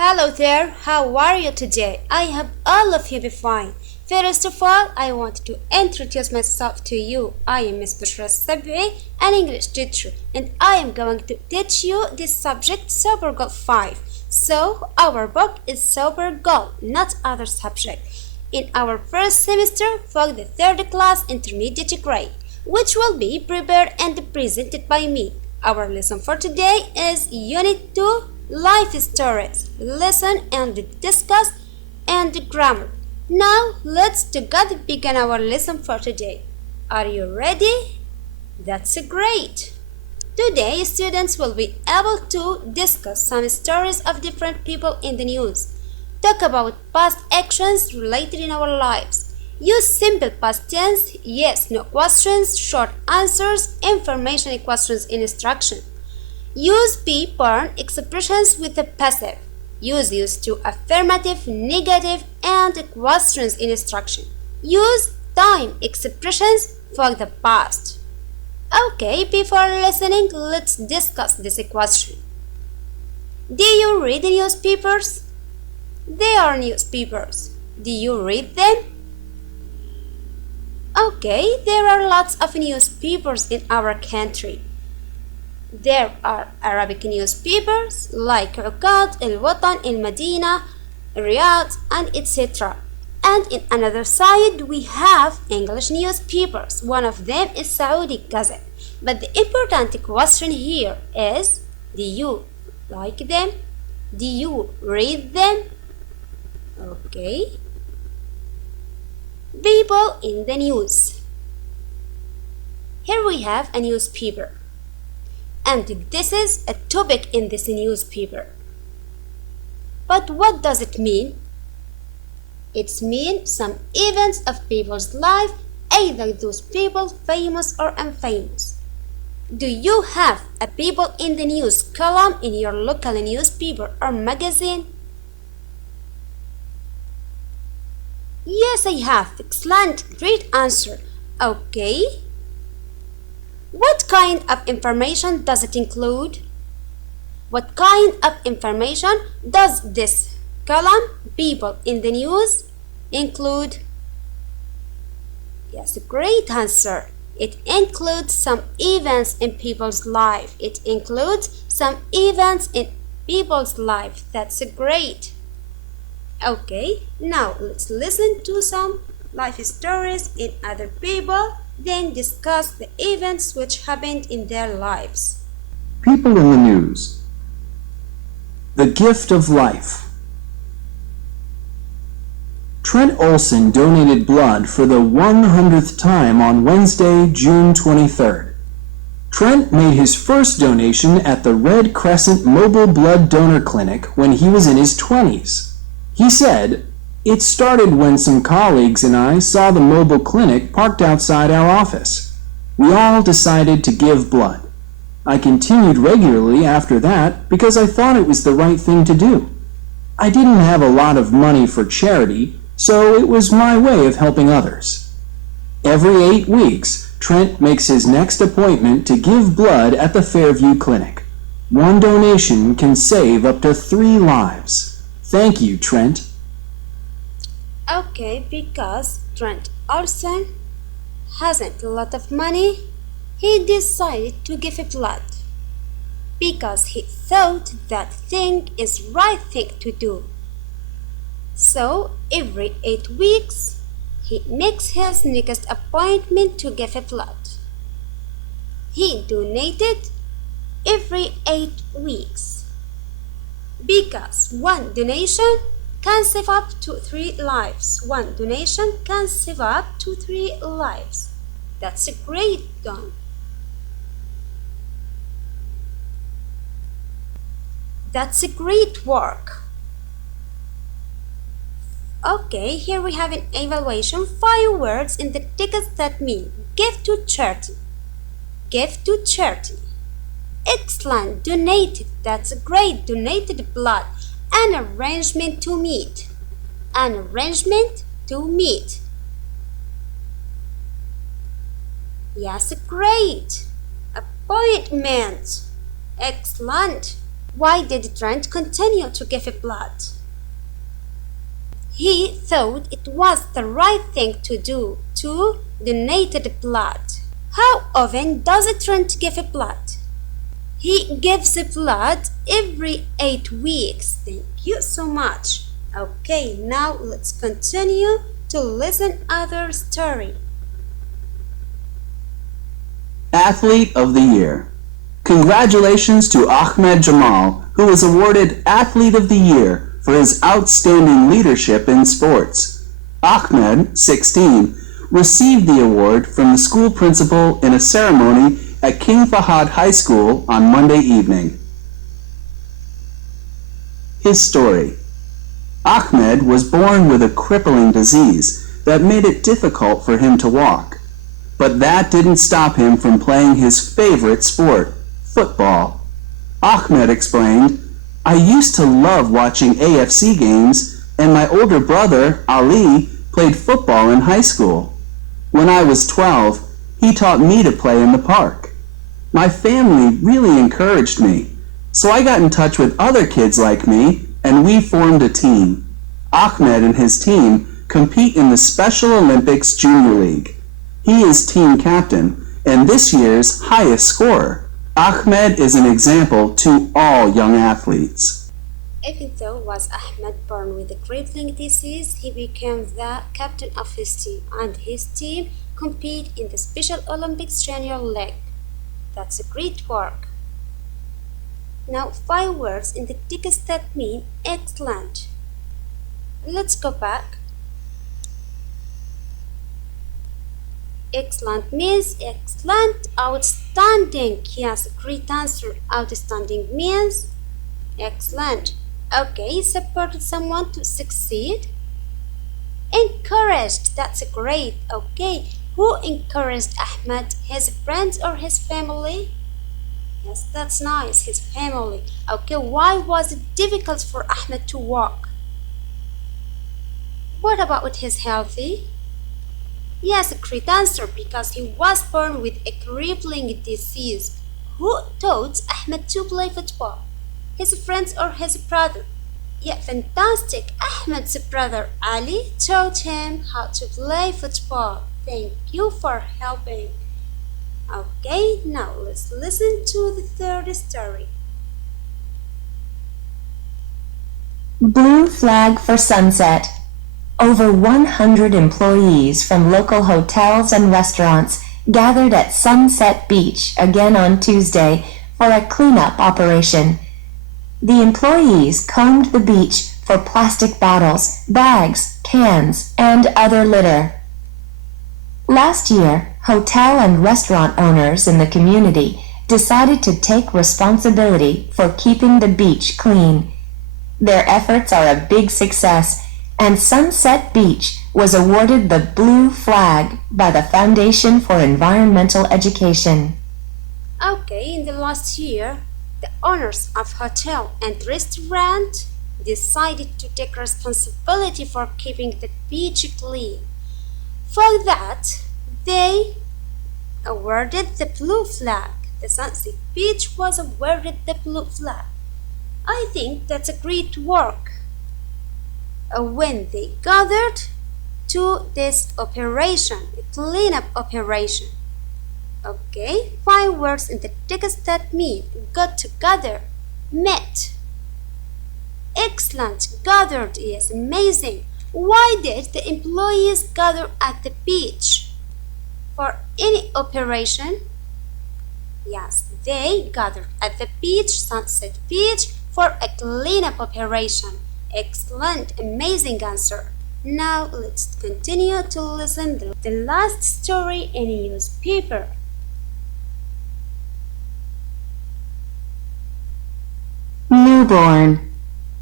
Hello there, how are you today? I hope all of you be fine. First of all, I want to introduce myself to you. I am Miss Bushra Sabri, an English teacher, and I am going to teach you this subject, Sober Goal 5. So, our book is Sober Goal, not other subject, in our first semester for the third class intermediate grade, which will be prepared and presented by me. Our lesson for today is Unit 2, Life Stories. Listen and discuss and grammar. Now let's together begin our lesson for today. Are you ready? That's great. Today students will be able to discuss some stories of different people in the news. Talk about past actions related in our lives. Use simple past tense, yes, no questions, short answers, information questions in instruction. Use be-parent expressions with the passive. Use used to affirmative, negative, and questions in instruction. Use time expressions for the past. Okay, before listening, let's discuss this question. Do you read the newspapers? They are newspapers. Do you read them? Okay, there are lots of newspapers in our country. There are Arabic newspapers like Uqad, Al-Watan, Al-Madina, Riyadh, and etc. And in another side we have English newspapers. One of them is Saudi Gazette. But the important question here is, do you like them? Do you read them? Okay. People in the news. Here we have a newspaper. And this is a topic in this newspaper. But what does it mean? It means some events of people's life, either those people famous or unfamous. Do you have a people in the news column in your local newspaper or magazine? Yes, I have. Excellent, great answer. Okay. What kind of information does it include? What kind of information does this column, people in the news, include? Yes, great answer. It includes some events in people's life. It includes some events in people's life. That's great. Okay, now let's listen to some life stories in other people, then discuss the events which happened in their lives. People in the news. The gift of life. Trent Olson donated blood for the 100th time on Wednesday, June 23rd. Trent made his first donation at the Red Crescent Mobile Blood Donor Clinic when he was in his 20s. He said, "It started when some colleagues and I saw the mobile clinic parked outside our office. We all decided to give blood. I continued regularly after that because I thought it was the right thing to do. I didn't have a lot of money for charity, so it was my way of helping others." Every 8 weeks, Trent makes his next appointment to give blood at the Fairview Clinic. One donation can save up to 3 lives. Thank you, Trent. Okay, because Trent Olson hasn't a lot of money, he decided to give blood because he thought that thing is right thing to do. So every 8 weeks he makes his next appointment to give blood. He donated every 8 weeks because one donation can save up to 3 lives. One donation can save up to 3 lives. That's a great done. That's a great work. Okay, here we have an evaluation. 5 words in the text that mean give to charity. Give to charity. Excellent. Donated. That's great. Donated blood. An arrangement to meet. An arrangement to meet. Yes, great. Appointment. Excellent. Why did Trent continue to give blood? He thought it was the right thing to do to donate blood. How often does Trent give blood? He gives blood every 8 weeks. Thank you so much. Okay, now let's continue to listen other story. Athlete of the Year. Congratulations to Ahmed Jamal, who was awarded Athlete of the Year for his outstanding leadership in sports. Ahmed, 16, received the award from the school principal in a ceremony at King Fahad High School on Monday evening. His story. Ahmed was born with a crippling disease that made it difficult for him to walk. But that didn't stop him from playing his favorite sport, football. Ahmed explained, "I used to love watching AFC games, and my older brother, Ali, played football in high school. When I was 12, he taught me to play in the park. My family really encouraged me, so I got in touch with other kids like me, and we formed a team. Ahmed and his team compete in the Special Olympics Junior League. He is team captain and this year's highest scorer. Ahmed is an example to all young athletes." Even though was Ahmed born with a crippling disease, he became the captain of his team, and his team compete in the Special Olympics Junior League. That's a great work. Now 5 words in the text that mean excellent. Let's go back. Excellent means excellent, outstanding. Yes, great answer. Outstanding means excellent. Okay, supported someone to succeed. Encouraged, that's great. Okay, who encouraged Ahmed? His friends or his family? Yes, that's nice, his family. Okay, why was it difficult for Ahmed to walk? What about his healthy? Yes, a great answer, because he was born with a crippling disease. Who taught Ahmed to play football? His friends or his brother? Yeah, fantastic. Ahmed's brother Ali taught him how to play football. Thank you for helping. Okay, now let's listen to the third story. Blue flag for sunset. Over 100 employees from local hotels and restaurants gathered at Sunset Beach again on Tuesday for a cleanup operation. The employees combed the beach for plastic bottles, bags, cans, and other litter. Last year, hotel and restaurant owners in the community decided to take responsibility for keeping the beach clean. Their efforts are a big success, and Sunset Beach was awarded the Blue Flag by the Foundation for Environmental Education. Okay, in the last year, the owners of hotel and restaurant decided to take responsibility for keeping the beach clean. For that, they awarded the Blue Flag. The Sunset Beach was awarded the Blue Flag. I think that's a great work. When they gathered to this operation, a cleanup operation. Okay, 5 words in the text that mean got together, met. Excellent, gathered is amazing. Why did the employees gather at the beach? For any operation? Yes, they gathered at the beach, Sunset Beach, for a cleanup operation. Excellent, amazing answer. Now let's continue to listen to the last story in a newspaper. Newborn.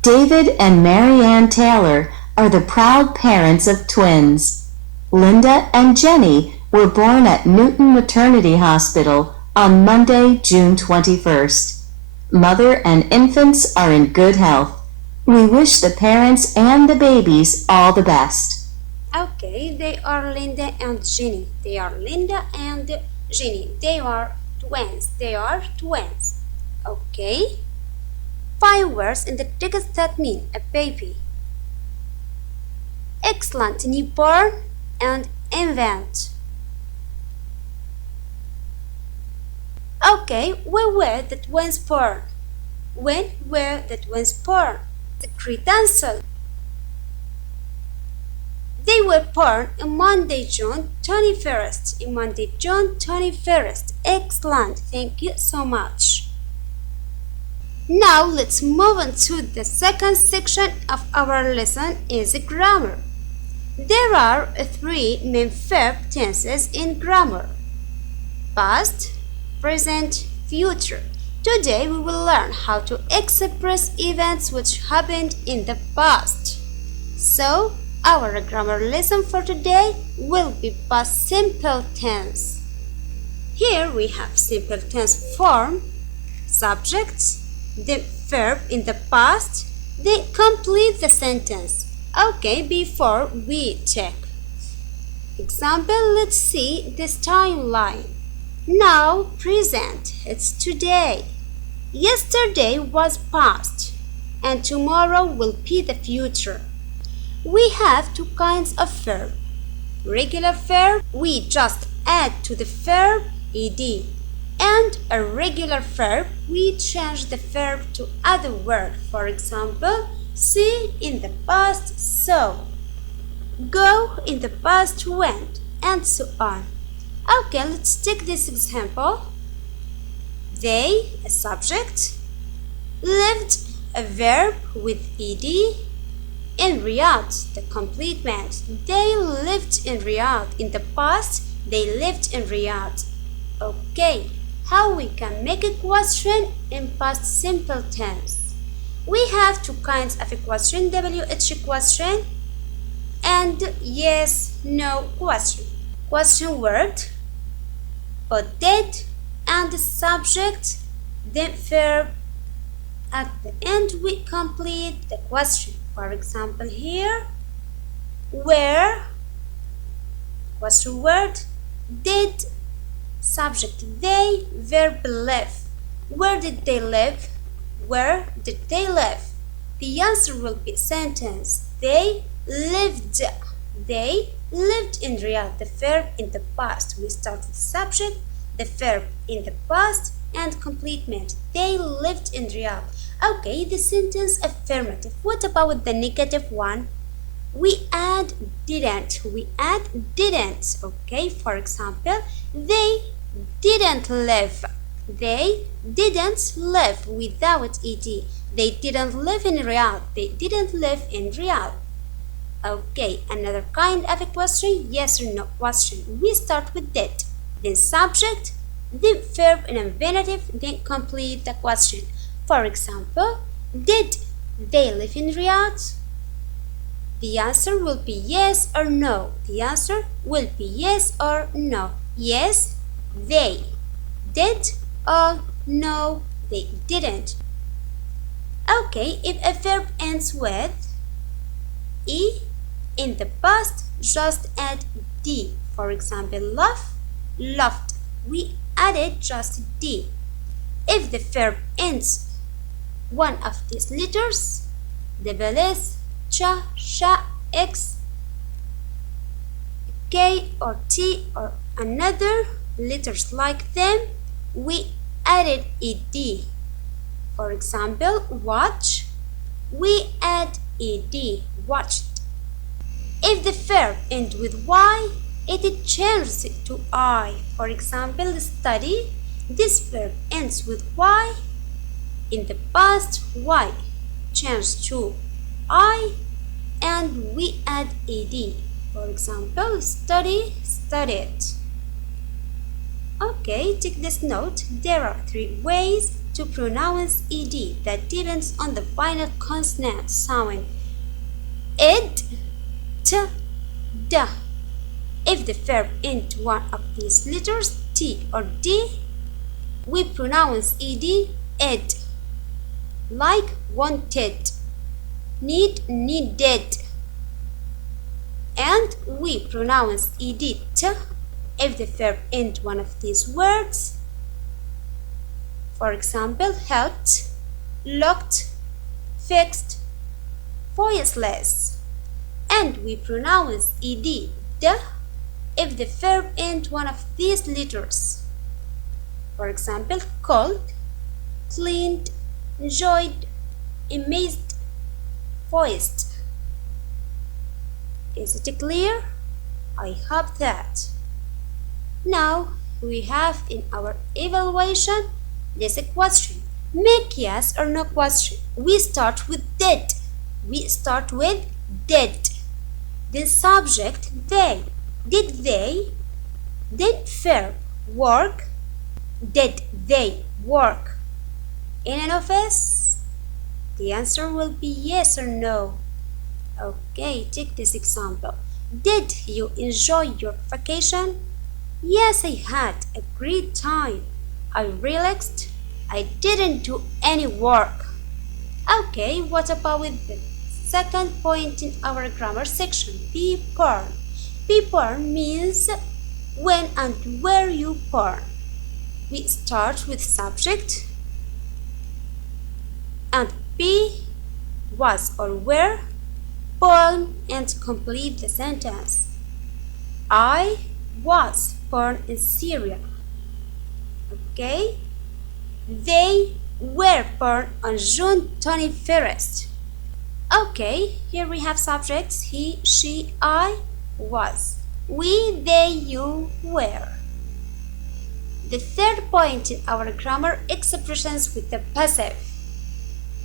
David and Marianne Taylor are the proud parents of twins. Linda and Jenny were born at Newton Maternity Hospital on Monday, June 21st. Mother and infants are in good health. We wish the parents and the babies all the best. Okay, they are Linda and Jenny. They are Linda and Jenny. They are twins. They are twins. Okay. 5 words in the text that mean a baby. Excellent, newborn, and invent. Okay, when were the twins born? When were the twins born? The correct answer. They were born on Monday, June 21st. In Monday, June 21st. Excellent. Thank you so much. Now let's move on to the second section of our lesson is grammar. There are 3 main verb tenses in grammar: past, present, future. Today we will learn how to express events which happened in the past. So, our grammar lesson for today will be past simple tense. Here we have simple tense form, subjects, the verb in the past, then complete the sentence. Okay, before we check example, let's see this timeline. Now, present, it's today. Yesterday was past, and tomorrow will be the future. We have 2 kinds of verb. Regular verb, we just add to the verb ed, and a irregular verb, we change the verb to other word. For example, see in the past saw, go in the past went, and so on. Okay, let's take this example. They, a subject, lived, a verb with ed, in Riyadh, the complement. They lived in Riyadh. In the past, they lived in Riyadh. Okay, how we can make a question in past simple tense? We have 2 kinds of a question, WH question and yes, no question. Question word, or did, and the subject, then verb. At the end, we complete the question. For example, here, where, question word, did, subject they, verb live. Where did they live? Where did they live? The answer will be sentence. They lived. They lived in Riyadh. The verb in the past. We start with subject, the verb in the past, and complement. They lived in Riyadh. Okay, the sentence affirmative. What about the negative one? We add didn't. We add didn't. Okay, for example, they didn't live. They didn't live without ed. They didn't live in Riyadh. They didn't live in Riyadh. Okay, another kind of a question, yes or no question. We start with did, then subject, then verb in infinitive, then complete the question. For example, did they live in Riyadh? The answer will be yes or no. The answer will be yes or no. Yes, they did, or no, they didn't. Okay, if a verb ends with e in the past, just add d. For example, love, loved. We added just d. If the verb ends one of these letters, double s, cha, sha, x, k, or t, or another letters like them, we added ed. For example, watch, we add ed, watched. If the verb ends with y, it changes it to I. For example, study, this verb ends with y. In the past, y changed to I, and we add ed. For example, study, studied. Okay, take this note. There are 3 ways to pronounce ed that depends on the final consonant sound. Id, t, da. If the verb ends one of these letters, t or d, we pronounce ed, ed. Like wanted, need, needed. And we pronounce ed, t, if the verb ends one of these words. For example, helped, locked, fixed, voiceless. And we pronounce ed, the, if the verb ends one of these letters. For example, cold, cleaned, enjoyed, amazed, voiced. Is it clear? I hope that. Now we have in our evaluation this question. Make yes or no question. We start with did. Then subject they. Did they? Then verb work. Did they work in an office? The answer will be yes or no. Okay, take this example. Did you enjoy your vacation? Yes, I had a great time. I relaxed. I didn't do any work. Okay, what about with the second point in our grammar section? Be born. Be born means when and where you born. We start with subject and be, was or were, born, and complete the sentence. I was born in Syria. Okay? They were born on June 21st. Okay, here we have subjects he, she, I, was. We, they, you, were. The third point in our grammar, expressions with the passive.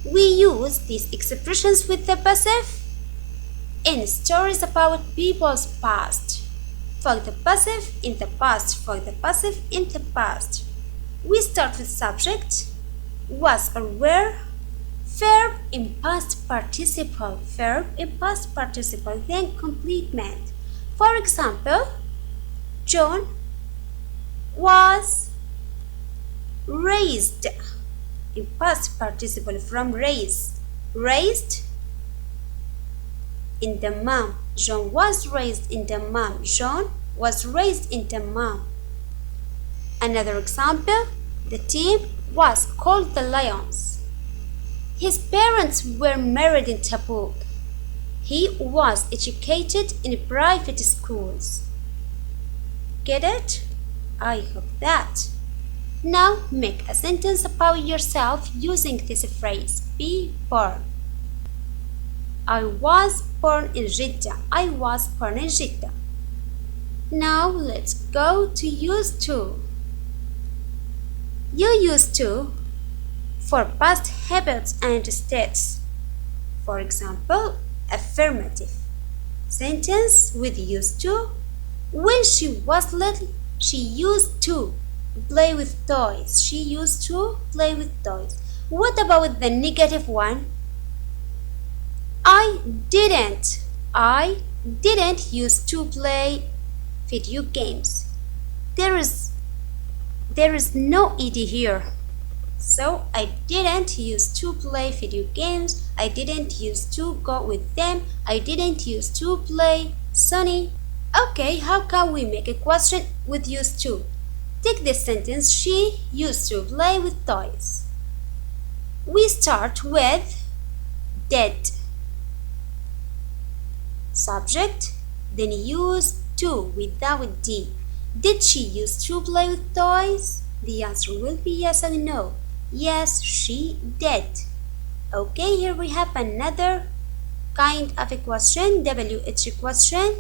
We use these expressions with the passive in stories about people's past. For the passive in the past, for the passive in the past. We start with subject, was or were, verb in past participle, then complement. For example, John was raised in past participle from raised in the mom. John was raised in the mom. John was raised in the mom. Another example, the team was called the Lions. His parents were married in Tabuk. He was educated in private schools. Get it? I hope that. Now make a sentence about yourself using this phrase, be born. I was born in Jeddah. I was born in Jeddah. Now let's go to use to. You use to for past habits and states. For example, affirmative. Sentence with used to. When she was little, she used to play with toys. She used to play with toys. What about the negative one? I didn't used to play video games. There is no ed here. So I didn't used to play video games. I didn't used to go with them. I didn't used to play Sunny. Okay, how can we make a question with used to? Take this sentence, she used to play with toys. We start with did. Subject, then use to without d. Did she used to play with toys? The answer will be yes and no. Yes, she did. Okay, here we have another kind of a question, WH question.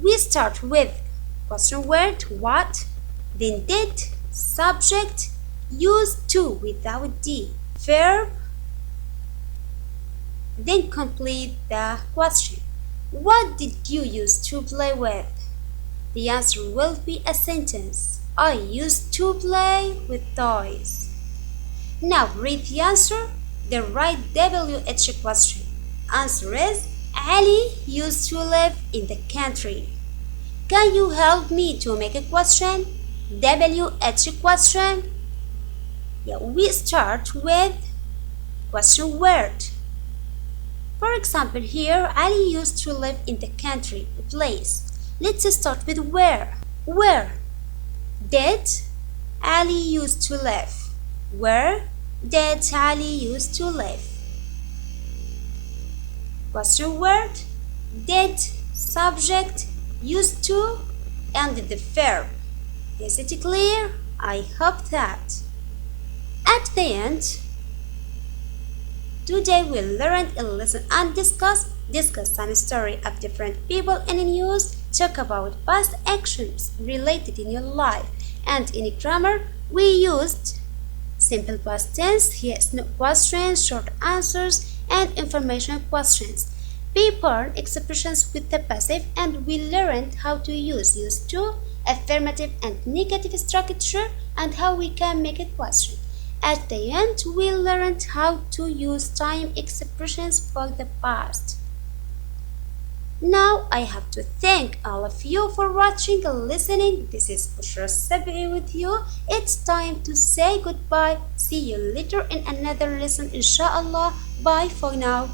We start with question word, what, then did, subject, used to without d, verb, then complete the question. What did you use to play with? The answer will be a sentence. I used to play with toys. Now read the answer, then write WH question. Answer is Ali used to live in the country. Can you help me to make a question? WH question. Yeah, we start with question word. For example, here Ali used to live in the country, a place. Let's start with where. Where did Ali used to live? Where did Ali used to live? Question word, did, subject, used to, and the verb. Is it clear? I hope that. At the end, today we'll learn a lesson and discuss some story of different people in the news, talk about past actions related in your life, and in grammar we used simple past tense, yes, no questions, short answers, and information questions. We learned expressions with the passive, and we learned how to use used to, affirmative and negative structure, and how we can make a question. At the end, we learned how to use time expressions for the past. Now I have to thank all of you for watching and listening. This is Bushra Sabi with you. It's time to say goodbye. See you later in another lesson, inshallah. Bye for now.